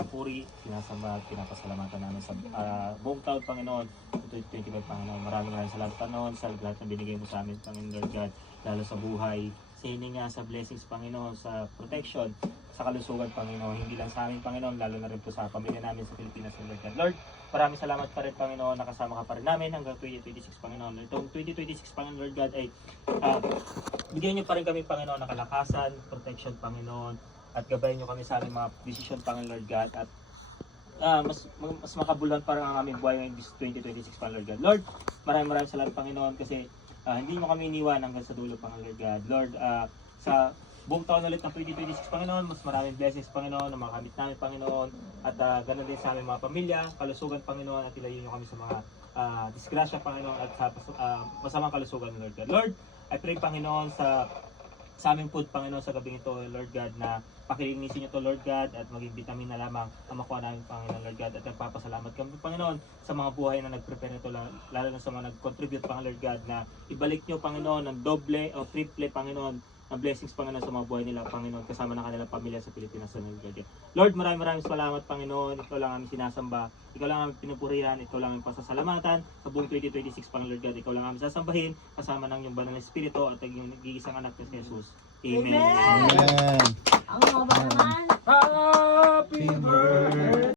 papuri, sinasamba at pinapasalamatan namin sa buong taon, Panginoon. 2025, Panginoon. Maraming salamat, Panginoon, sa lahat na binigay mo sa amin, Panginoon Lord God, lalo sa buhay, sa hininga, sa blessings, Panginoon, sa protection, sa kalusugan, Panginoon. Hindi lang sa amin, Panginoon, lalo na rin po sa pamilya namin sa Pilipinas, Lord God. Lord, maraming salamat pa rin, Panginoon, nakasama ka pa rin namin hanggang 2026, Panginoon. Itong 2026, Panginoon Lord God, ay bigyan niyo pa rin kami, Panginoon, ng kalakasan, protection, Panginoon, at gabayan niyo kami sa aming mga desisyon, Panginoon Lord God, at mas makabuluhan para ang aming buhay ngayong 2026, Panginoon Lord God. Lord, maraming salamat, Panginoon, kasi hindi mo kami iniwan hanggang sa dulo, Panginoon Lord God. Lord, sa buong taon ulit ng 2026, Panginoon, mas maraming blessings, Panginoon, na makamit namin, Panginoon, at ganoon din sa aming mga pamilya, kalusugan, Panginoon, at ilayo niyo kami sa mga disgrasya, Panginoon, at sa masamang kalusugan, Lord God. Lord, I pray, Panginoon, sa aming food, Panginoon, sa gabing ito, Lord God, na pakilinisin niyo to, Lord God, at maging vitamin na lamang ang makuha namin, Panginoon Lord God, at nagpapasalamat kami, Panginoon, sa mga buhay na nag-prepare nito, lalo na sa mga nag-contribute, Panginoon Lord God, na ibalik niyo, Panginoon, ng doble o triple, Panginoon, ng blessings, Panginoon, sa mga buhay nila, Panginoon, kasama ng kanilang pamilya sa Pilipinas, Lord God. Lord, maraming salamat, Panginoon. Ikaw lang aming sinasamba, ikaw lang aming pinupurihan, ikaw lang aming pasasalamatan sa buong 2026, Panginoon Lord God. Ikaw lang aming sasambahin, kasama ng iyong banal na Espiritu at ang iyong nag-iisang anak na si Jesus. Amen. Amen. Ang mga naman. Happy birthday!